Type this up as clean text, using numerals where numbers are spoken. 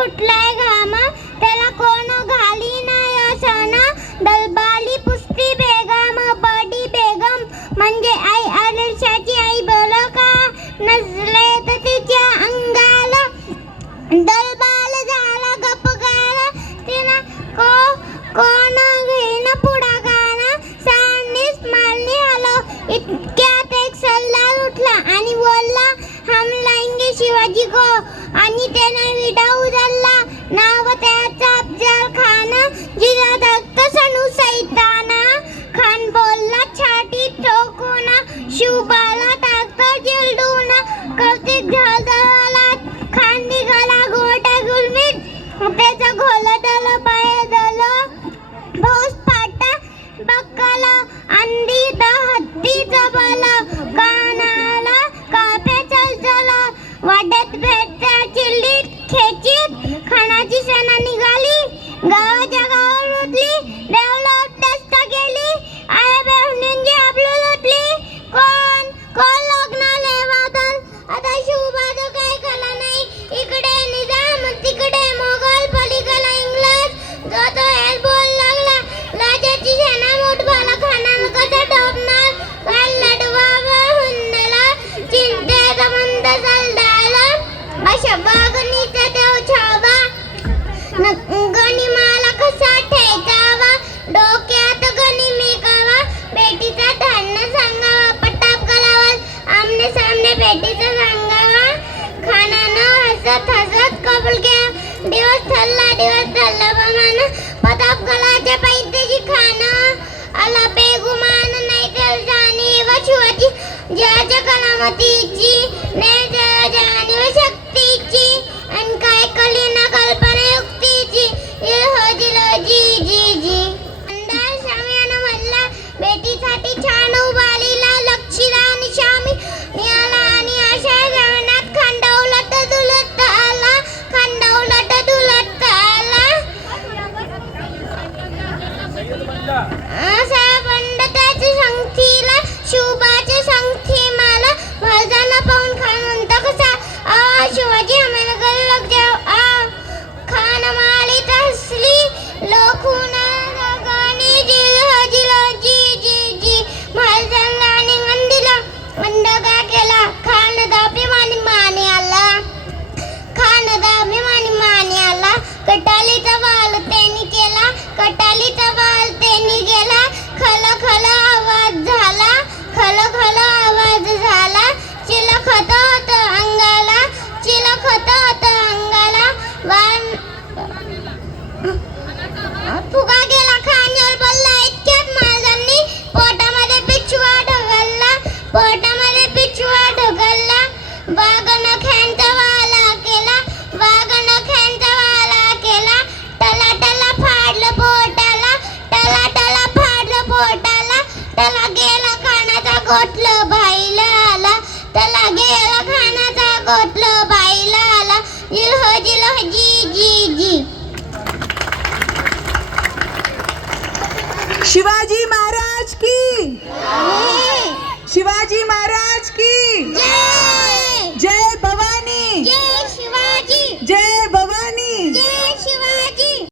फुटलाय घाम, त्याला कोण घाली नाही असं. दलबाली पुसती बेगम, बडी बेगम म्हणजे आई आदर्शाची आई. बोल का नजले तर तिच्या अंगाला, दलबाल झाला गपगार. तिनं कोण घेणं पुढाकार. सांडीस मारली आलो, इतक्यात एक सल्लार उठला आणि बोलला, हम लाएंगे शिवाजी को. आणि त्याने विडा उचलला, नाव त्याचं अफजल खान. जिजा धक्त सनू सैतान. खान बोलला छाती ठोकून, शिवबाला टाकतो चिरडून. कौतिक झाला, खान निघाला गोट्या गुलमीत. त्याचं घोलदल पायदल, भाऊस फाटा बक्कल. अंडी हत्तीचं बल, कानाला काप्या चलचल. वाड्यात भेटत्या चिल्लीत खेचीत, खानाची सेना निघाली. गावाच्या गावात रुतली, देवला उद्ध्वस्त केली. आया बहिणींची आपलं लुटली. कोण लग्नाला वादल. आता शिवबाचं काय कला नाही. इकडे निजाम, तिकडे मोगल, पलीकडे इंग्रज. जो तो हेल बोल लागला, लाजाची सेना मोठभाला. खानाला कसं टोपणार, काय लढवावा हुंडला. चिंतेचा मंद चालडाला, अशा बागणीचा देव छावा. गनिमाला कसा ठेचावा, डोक्यात गनिमिकावा. बेटीचा धान्य सांगावा, पटाप गलावा. आमने सामने बेटीचा सांगावा. खानानं हसत हसत कबूल केला. दिवस ठरला बमान, पताप गलाच्या पैतेची खान. आला बेगुमान नाही तर जाणीव शिवाची, ज्याच्या कलामतीची नाही जाणीव शक्तीची. आणि काय कली ना कल्पना युक्तीची. जी जी जी अंदाज शामियाना म्हणला, बेटीसाठी छान उभारलेला लक्षीला आणि शामी निघाला. आणि अशा जगण्यात खांडवलट दुलत आला, खांडवलट दुलत आला. बंड त्याच्या संगतीला, शिवबाच्या संगती मला. महाराजांना पाहून खान म्हणतो कसा, शिवाजी आम्हाला गल्लक देव. खान माळीत हसली, लोखून गगनी जी जी जी. महाराजांना निघून दिलं, अंडगा केला. खान दाभिमानी माने आला, खान दाभिमानी माने आला. कटालीचा वाल त्यांनी केला, कटालीचा वाल त्यांनी गेला. खल खल आवाज झाला, खल खल आवाज झाला. चिलखत होत अंगाला, चिलखत होत अंगाला. वान फुगा गेला, खांद्यावर पडला. इतक्यात महाराजांनी पोटामध्ये पिछवा ढकलला, पोटामध्ये पिछवा ढकलला. वाघनं खेंचा वाला केला, वाघनं खेंचा वाला केला. टला टला फाडलं पोटाला, टला टला फाडलं पोटाला. त्याला गेला खानाचा गोठलं बाईला आला, त्याला गेला खानाचा गोठलं बाईला आला. जिलह जी जी जी. शिवाजी महाराज की, शिवाजी महाराज की.